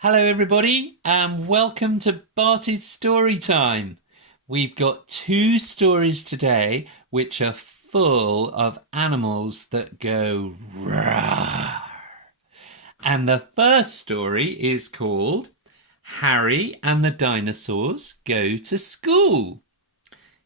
Hello everybody and welcome to Barty's Storytime. We've got two stories today which are full of animals that go roar. And the first story is called Harry and the Dinosaurs Go to School.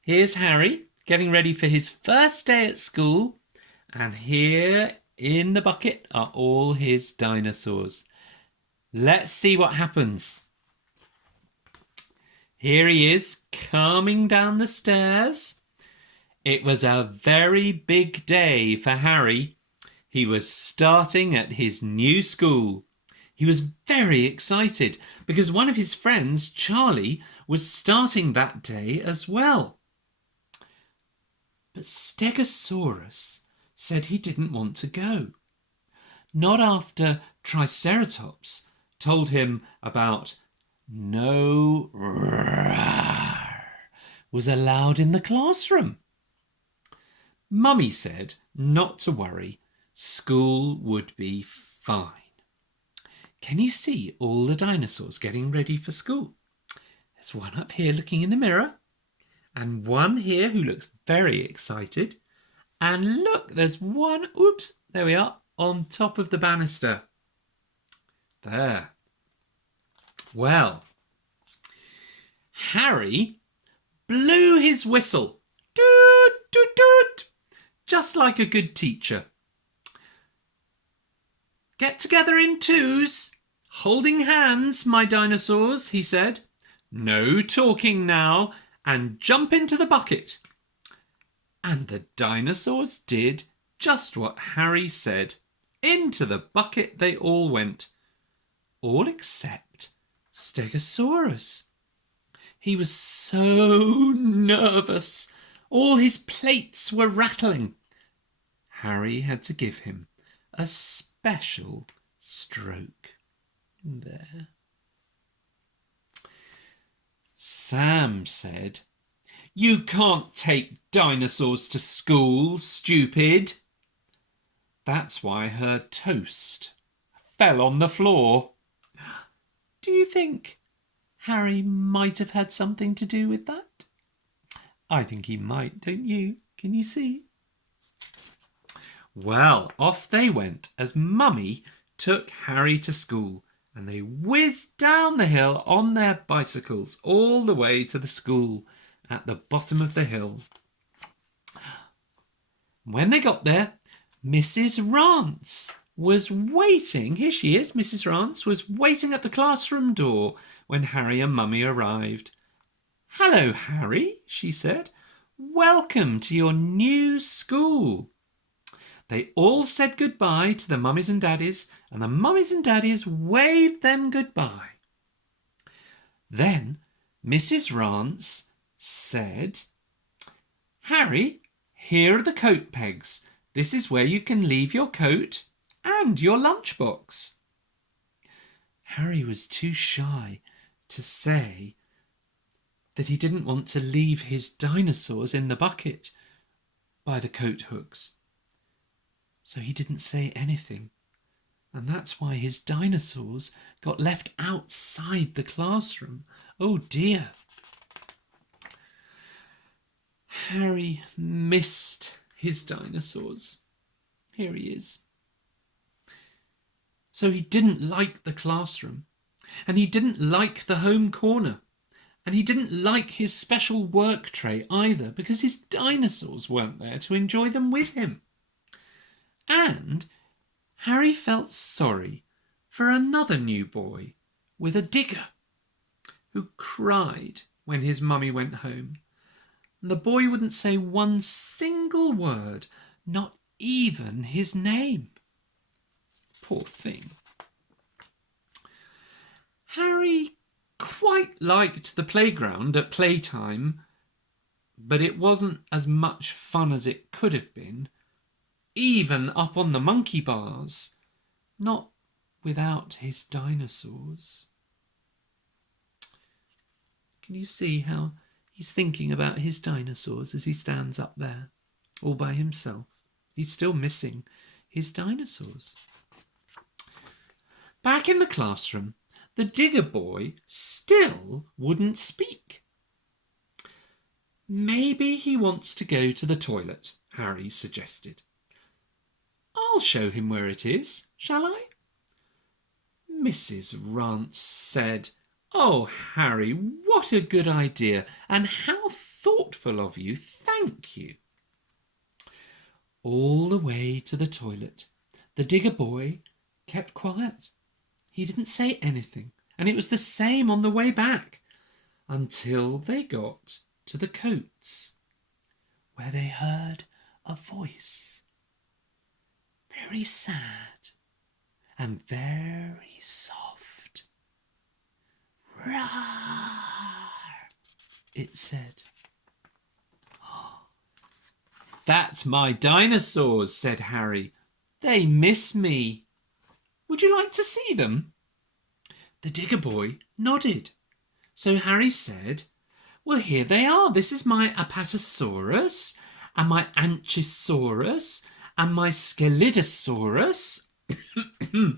Here's Harry getting ready for his first day at school, and here in the bucket are all his dinosaurs. Let's see what happens. Here he is, coming down the stairs. It was a very big day for Harry. He was starting at his new school. He was very excited because one of his friends, Charlie, was starting that day as well. But Stegosaurus said he didn't want to go. Not after Triceratops told him about no roar was allowed in the classroom. Mummy said not to worry, school would be fine. Can you see all the dinosaurs getting ready for school? There's one up here looking in the mirror, and one here who looks very excited. And look, there's one, oops, there we are, on top of the banister. There. Well, Harry blew his whistle. Toot, toot, toot, just like a good teacher. Get together in twos, holding hands, my dinosaurs, he said. No talking now, and jump into the bucket. And the dinosaurs did just what Harry said. Into the bucket they all went. All except Stegosaurus. He was so nervous. All his plates were rattling. Harry had to give him a special stroke. There. Sam said, "You can't take dinosaurs to school, stupid." That's why her toast fell on the floor. Do you think Harry might have had something to do with that? I think he might, don't you? Can you see? Well, off they went as Mummy took Harry to school, and they whizzed down the hill on their bicycles all the way to the school at the bottom of the hill. When they got there, Mrs. Rance was waiting. Here she is, Mrs. Rance was waiting at the classroom door when Harry and Mummy arrived. "Hello, Harry," she said. "Welcome to your new school." They all said goodbye to the mummies and daddies, and the mummies and daddies waved them goodbye. Then Mrs. Rance said, "Harry, here are the coat pegs. This is where you can leave your coat and your lunchbox." Harry was too shy to say that he didn't want to leave his dinosaurs in the bucket by the coat hooks. So he didn't say anything. And that's why his dinosaurs got left outside the classroom. Oh dear. Harry missed his dinosaurs. Here he is. So he didn't like the classroom, and he didn't like the home corner, and he didn't like his special work tray either, because his dinosaurs weren't there to enjoy them with him. And Harry felt sorry for another new boy with a digger who cried when his mummy went home. And the boy wouldn't say one single word, not even his name. Poor thing. Harry quite liked the playground at playtime, but it wasn't as much fun as it could have been, even up on the monkey bars, not without his dinosaurs. Can you see how he's thinking about his dinosaurs as he stands up there, all by himself? He's still missing his dinosaurs. Back in the classroom, the digger boy still wouldn't speak. Maybe he wants to go to the toilet, Harry suggested. I'll show him where it is, shall I? Mrs. Rance said, "Oh, Harry, what a good idea, and how thoughtful of you, thank you." All the way to the toilet, the digger boy kept quiet. He didn't say anything, and it was the same on the way back, until they got to the coats, where they heard a voice, very sad and very soft. "Roar," it said. "That's my dinosaurs," said Harry. "They miss me. Would you like to see them?" The digger boy nodded. So Harry said, "Well, here they are. This is my Apatosaurus, and my Anchisaurus, and my Scelidosaurus."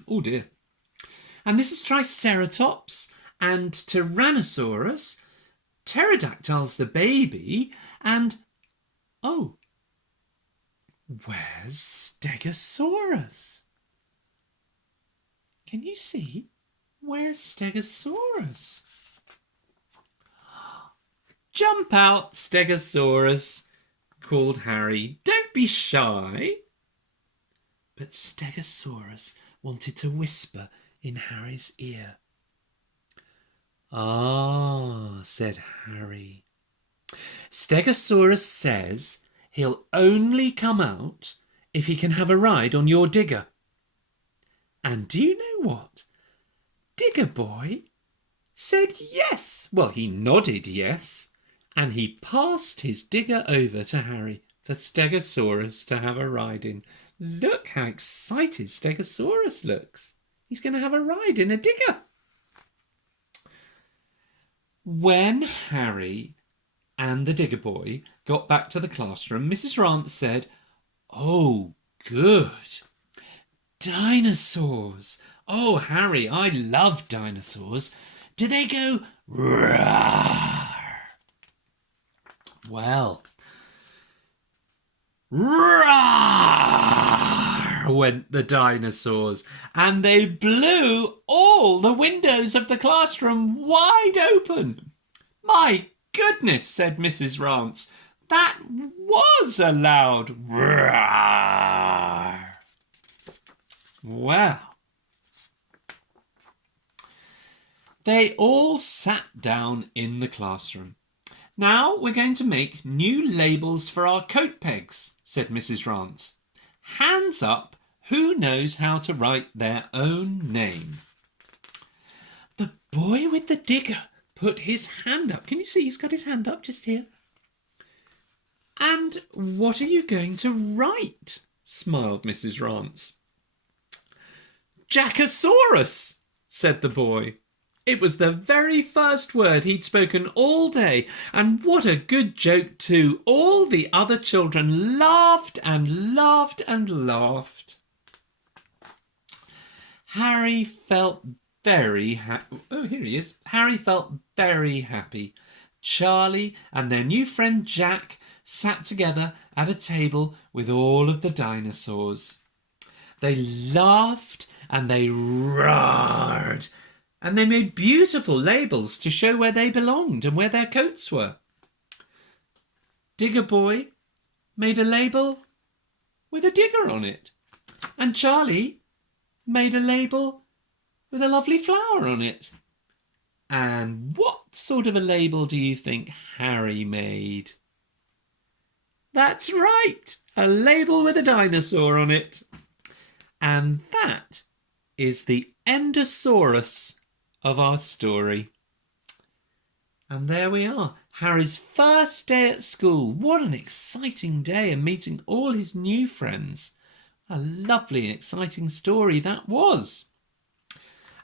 Oh dear. "And this is Triceratops, and Tyrannosaurus, Pterodactyl's the baby, and oh, where's Stegosaurus? Can you see? Where's Stegosaurus?" "Jump out, Stegosaurus," called Harry. "Don't be shy." But Stegosaurus wanted to whisper in Harry's ear. "Ah," said Harry. "Stegosaurus says he'll only come out if he can have a ride on your digger." And do you know what? Digger Boy said yes. Well, he nodded yes, and he passed his digger over to Harry for Stegosaurus to have a ride in. Look how excited Stegosaurus looks. He's going to have a ride in a digger. When Harry and the digger boy got back to the classroom, Mrs. Rance said, "Oh, good. Dinosaurs. Oh, Harry, I love dinosaurs. Do they go roar?" Well, roar went the dinosaurs, and they blew all the windows of the classroom wide open. "My goodness," said Mrs. Rance, "that was a loud roar." Well, they all sat down in the classroom. "Now we're going to make new labels for our coat pegs," said Mrs. Rance. "Hands up, who knows how to write their own name?" The boy with the digger put his hand up. Can you see he's got his hand up just here? "And what are you going to write?" smiled Mrs. Rance. "Jackosaurus," said the boy. It was the very first word he'd spoken all day, and what a good joke too. All the other children laughed and laughed and laughed. Harry felt very happy. Oh, here he is. Harry felt very happy. Charlie and their new friend Jack sat together at a table with all of the dinosaurs. They laughed and they roared, and they made beautiful labels to show where they belonged and where their coats were. Digger Boy made a label with a digger on it, and Charlie made a label with a lovely flower on it. And what sort of a label do you think Harry made? That's right, a label with a dinosaur on it. And that is the Endosaurus of our story. And there we are, Harry's first day at school. What an exciting day, and meeting all his new friends. A lovely and exciting story that was.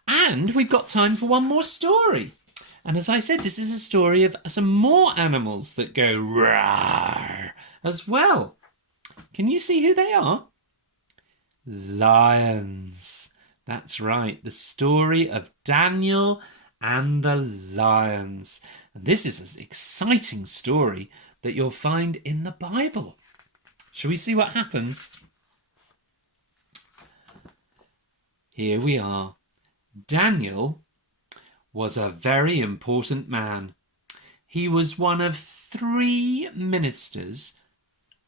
And we've got time for one more story. And as I said, this is a story of some more animals that go roar as well. Can you see who they are? Lions. That's right, the story of Daniel and the lions. And this is an exciting story that you'll find in the Bible. Shall we see what happens? Here we are. Daniel was a very important man. He was one of 3 ministers,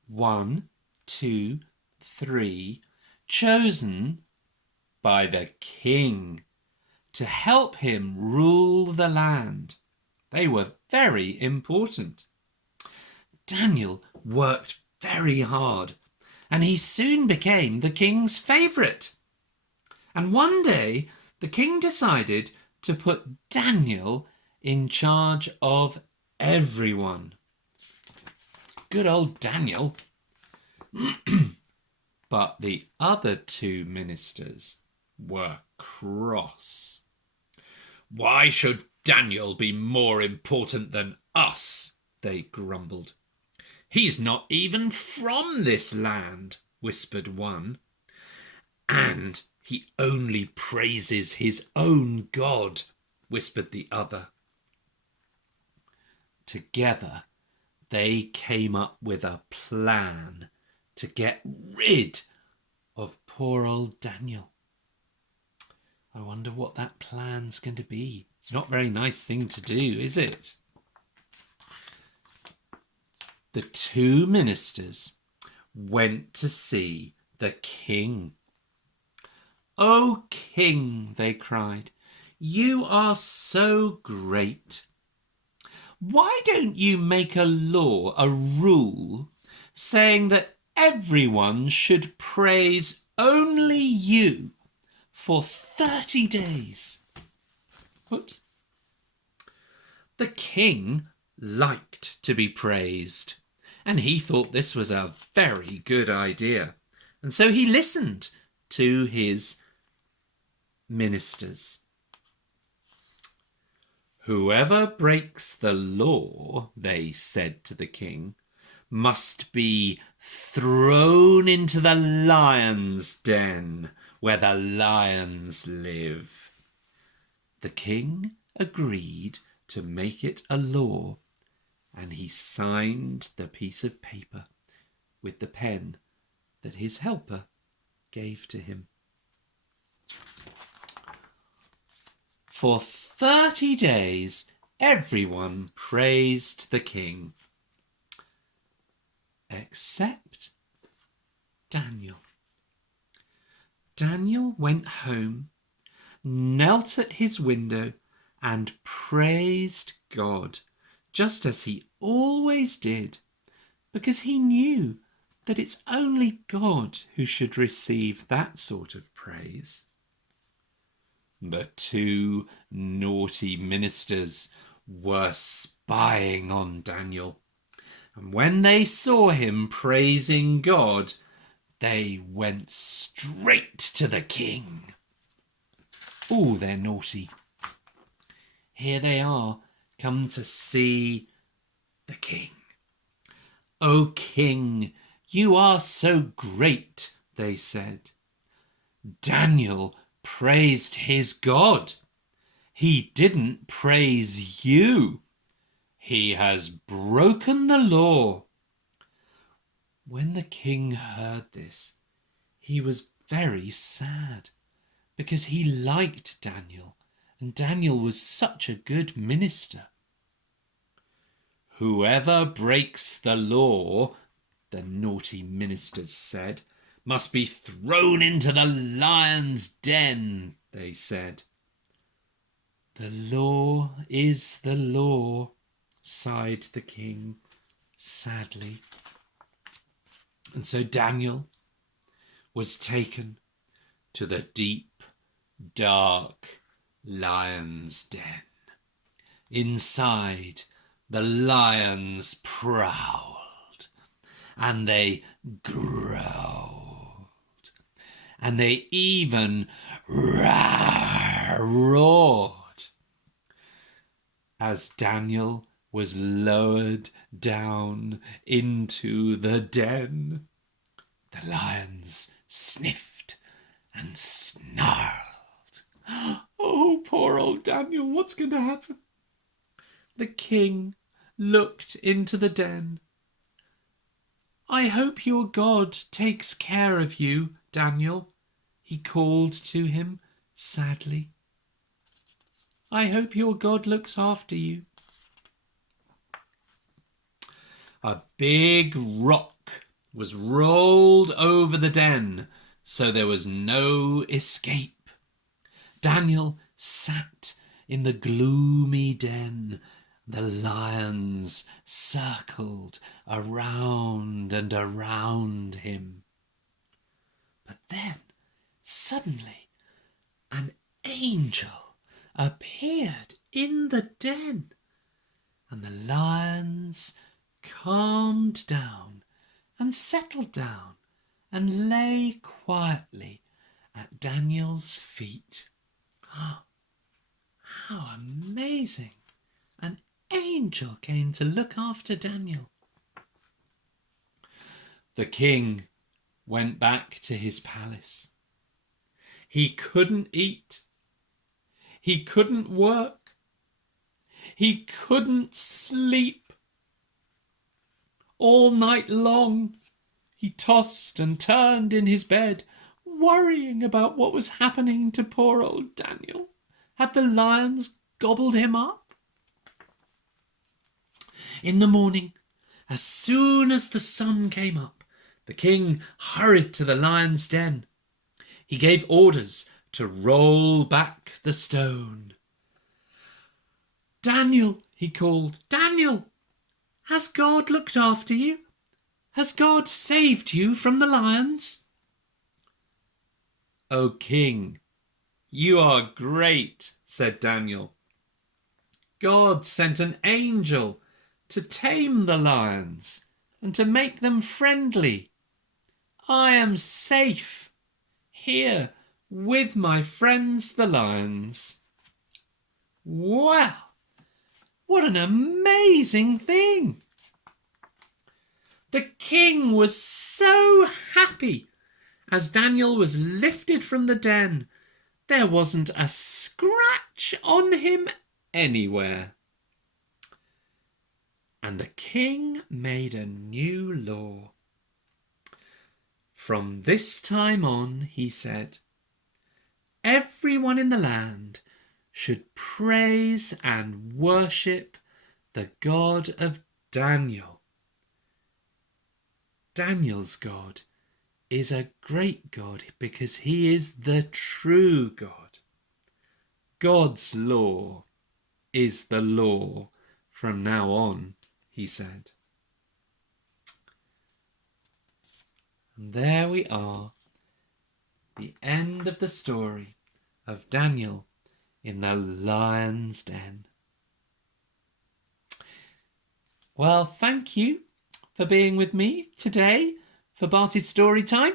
1, 2, 3, chosen by the king to help him rule the land. They were very important. Daniel worked very hard, and he soon became the king's favourite. And one day, the king decided to put Daniel in charge of everyone. Good old Daniel. But the other 2 ministers were cross. "Why should Daniel be more important than us?" they grumbled. "He's not even from this land," whispered one. "And he only praises his own God," whispered the other. Together, they came up with a plan to get rid of poor old Daniel. I wonder what that plan's going to be. It's not a very nice thing to do, is it? The 2 ministers went to see the king. "O king," they cried, "you are so great. Why don't you make a law, a rule, saying that everyone should praise only you for 30 days? Whoops. The king liked to be praised, and he thought this was a very good idea. And so he listened to his ministers. "Whoever breaks the law," they said to the king, "must be thrown into the lion's den, where the lions live." The king agreed to make it a law, and he signed the piece of paper with the pen that his helper gave to him. For 30 days, everyone praised the king, except Daniel. Daniel went home, knelt at his window, and praised God, just as he always did, because he knew that it's only God who should receive that sort of praise. The 2 naughty ministers were spying on Daniel, and when they saw him praising God, they went straight to the king. Oh, they're naughty. Here they are, come to see the king. "O king, you are so great," they said. "Daniel praised his God. He didn't praise you. He has broken the law." When the king heard this, he was very sad, because he liked Daniel, and Daniel was such a good minister. "Whoever breaks the law," the naughty ministers said, "must be thrown into the lion's den," they said. "The law is the law," sighed the king sadly. And so Daniel was taken to the deep, dark lion's den. Inside, the lions prowled, and they growled, and they even roared as Daniel was lowered down into the den. The lions sniffed and snarled poor old Daniel. What's going to happen? The king looked into the den. I hope your God takes care of you, Daniel, he called to him sadly. I hope your God looks after you. A big rock was rolled over the den, so there was no escape. Daniel sat in the gloomy den. The lions circled around and around him. But then, suddenly, an angel appeared in the den, and the lions calmed down and settled down and lay quietly at Daniel's feet. How amazing! An angel came to look after Daniel. The king went back to his palace. He couldn't eat. He couldn't work. He couldn't sleep. All night long, he tossed and turned in his bed, worrying about what was happening to poor old Daniel. Had the lions gobbled him up? In the morning, as soon as the sun came up, the king hurried to the lion's den. He gave orders to roll back the stone. Daniel, he called, Daniel, has God looked after you? Has God saved you from the lions? O king, you are great, said Daniel. God sent an angel to tame the lions and to make them friendly. I am safe here with my friends the lions. Wow, what an amazing thing! The king was so happy as Daniel was lifted from the den. There wasn't a scratch on him anywhere. And the king made a new law. From this time on, he said, everyone in the land should praise and worship the God of Daniel. Daniel's God is a great God because he is the true God. God's law is the law from now on, he said. And there we are, the end of the story of Daniel in the lion's den. Well, thank you for being with me today for Barty's story time.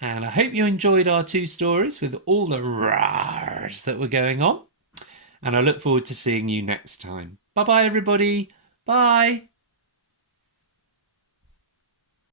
And I hope you enjoyed our 2 stories with all the rahs that were going on. And I look forward to seeing you next time. Bye-bye, everybody. Bye.